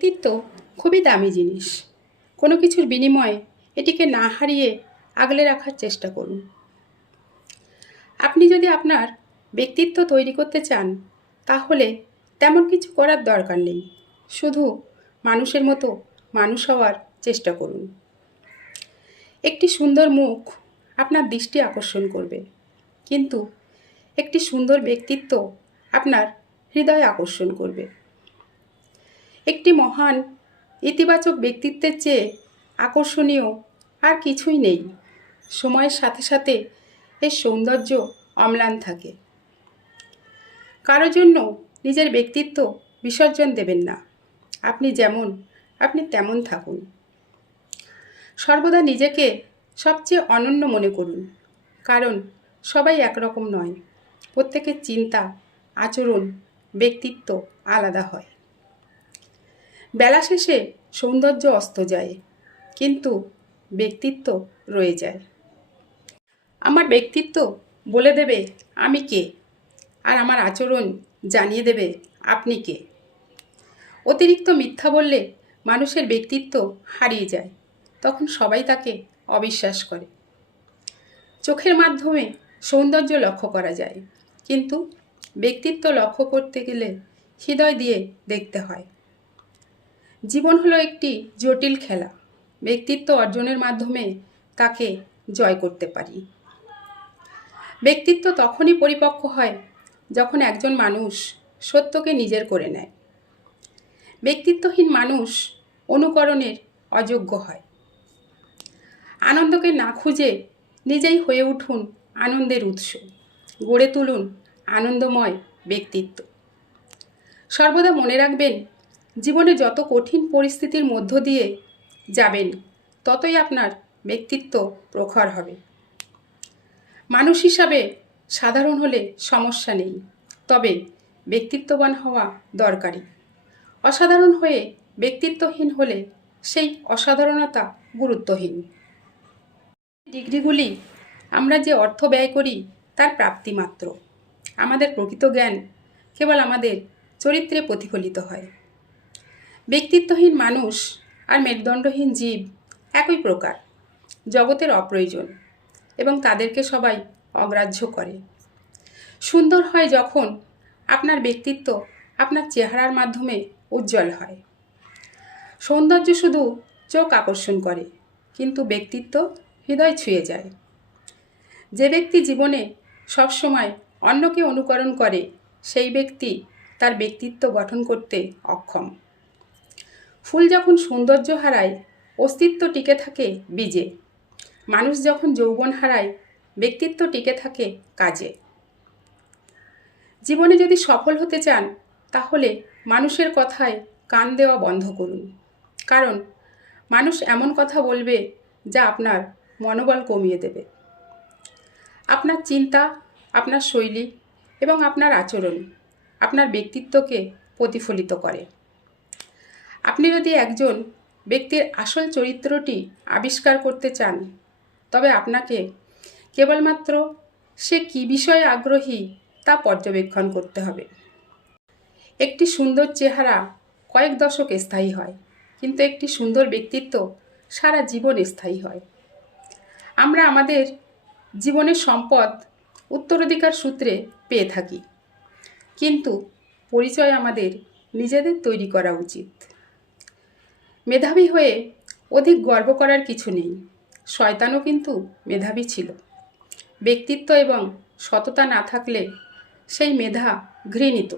ব্যক্তিত্ব খুবই দামি জিনিস। কোনো কিছুর বিনিময়ে এটিকে না হারিয়ে আগলে রাখার চেষ্টা করুন। আপনি যদি আপনার ব্যক্তিত্ব তৈরি করতে চান তাহলে তেমন কিছু করার দরকার নেই, শুধু মানুষের মতো মানুষ হওয়ার চেষ্টা করুন। একটি সুন্দর মুখ আপনার দৃষ্টি আকর্ষণ করবে, কিন্তু একটি সুন্দর ব্যক্তিত্ব আপনার হৃদয় আকর্ষণ করবে। একটি মহান ইতিবাচক ব্যক্তিত্বের চেয়ে আকর্ষণীয় আর কিছুই নেই। সময়ের সাথে সাথে এর সৌন্দর্য অম্লান থাকে। কারো জন্য নিজের ব্যক্তিত্ব বিসর্জন দেবেন না। আপনি যেমন আপনি তেমন থাকুন। সর্বদা নিজেকে সবচেয়ে অনন্য মনে করুন, কারণ সবাই একরকম নয়। প্রত্যেকের চিন্তা, আচরণ, ব্যক্তিত্ব আলাদা হয়। বেলা শেষে সৌন্দর্য অস্ত যায়, কিন্তু ব্যক্তিত্ব রয়ে যায়। আমার ব্যক্তিত্ব বলে দেবে আমি কে, আর আমার আচরণ জানিয়ে দেবে আপনি কে। অতিরিক্ত মিথ্যা বললে মানুষের ব্যক্তিত্ব হারিয়ে যায়, তখন সবাই তাকে অবিশ্বাস করে। চোখের মাধ্যমে সৌন্দর্য লক্ষ্য করা যায়, কিন্তু ব্যক্তিত্ব লক্ষ্য করতে গেলে হৃদয় দিয়ে দেখতে হয়। জীবন হলো একটি জটিল খেলা। ব্যক্তিত্ব অর্জনের মাধ্যমে তাকে জয় করতে পারি। ব্যক্তিত্ব তখনই পরিপক্ক হয় যখন একজন মানুষ সত্যকে নিজের করে নেয়। ব্যক্তিত্বহীন মানুষ অনুকরণের অযোগ্য হয়। আনন্দকে না খুঁজে নিজেই হয়ে উঠুন আনন্দের উৎস। গড়ে তুলুন আনন্দময় ব্যক্তিত্ব। সর্বদা মনে রাখবেন, জীবনে যত কঠিন পরিস্থিতির মধ্য দিয়ে যাবেন, ততই আপনার ব্যক্তিত্ব প্রখর হবে। মানুষ হিসাবে সাধারণ হলে সমস্যা নেই, তবে ব্যক্তিত্ববান হওয়া দরকারি। অসাধারণ হয়ে ব্যক্তিত্বহীন হলে সেই অসাধারণতা গুরুত্বহীন। ডিগ্রিগুলি আমরা যে অর্থ ব্যয় করি তার প্রাপ্তি মাত্র। আমাদের প্রকৃত জ্ঞান কেবল আমাদের চরিত্রে প্রতিফলিত হয়। ব্যক্তিত্বহীন মানুষ আর মেরুদণ্ডহীন জীব একই প্রকার, জগতের অপ্রয়োজন, এবং তাদেরকে সবাই অগ্রাহ্য করে। সুন্দর হয় যখন আপনার ব্যক্তিত্ব আপনার চেহারার মাধ্যমে উজ্জ্বল হয়। সৌন্দর্য শুধু চোখ আকর্ষণ করে, কিন্তু ব্যক্তিত্ব হৃদয় ছুঁয়ে যায়। যে ব্যক্তি জীবনে সবসময় অন্যকে অনুকরণ করে, সেই ব্যক্তি তার ব্যক্তিত্ব গঠন করতে অক্ষম। ফুল যখন সৌন্দর্য হারায়, অস্তিত্ব টিকে থাকে বীজে। মানুষ যখন যৌবন হারায়, ব্যক্তিত্ব টিকে থাকে কাজে। জীবনে যদি সফল হতে চান, তাহলে মানুষের কথায় কান দেওয়া বন্ধ করুন, কারণ মানুষ এমন কথা বলবে যা আপনার মনোবল কমিয়ে দেবে। আপনার চিন্তা, আপনার শৈলী এবং আপনার আচরণ আপনার ব্যক্তিত্বকে প্রতিফলিত করে। আপনি যদি একজন ব্যক্তির আসল চরিত্রটি আবিষ্কার করতে চান, তবে আপনাকে কেবলমাত্র সে কী বিষয়ে আগ্রহী তা পর্যবেক্ষণ করতে হবে। একটি সুন্দর চেহারা কয়েক দশক স্থায়ী হয়, কিন্তু একটি সুন্দর ব্যক্তিত্ব সারা জীবন স্থায়ী হয়। আমরা আমাদের জীবনের সম্পদ উত্তরাধিকার সূত্রে পেয়ে থাকি, কিন্তু পরিচয় আমাদের নিজেদের তৈরি করা উচিত। মেধাবী হয়ে অধিক গর্ব করার কিছু নেই। শয়তানও কিন্তু মেধাবী ছিল। ব্যক্তিত্ব এবং সততা না থাকলে সেই মেধা ঘৃণিত।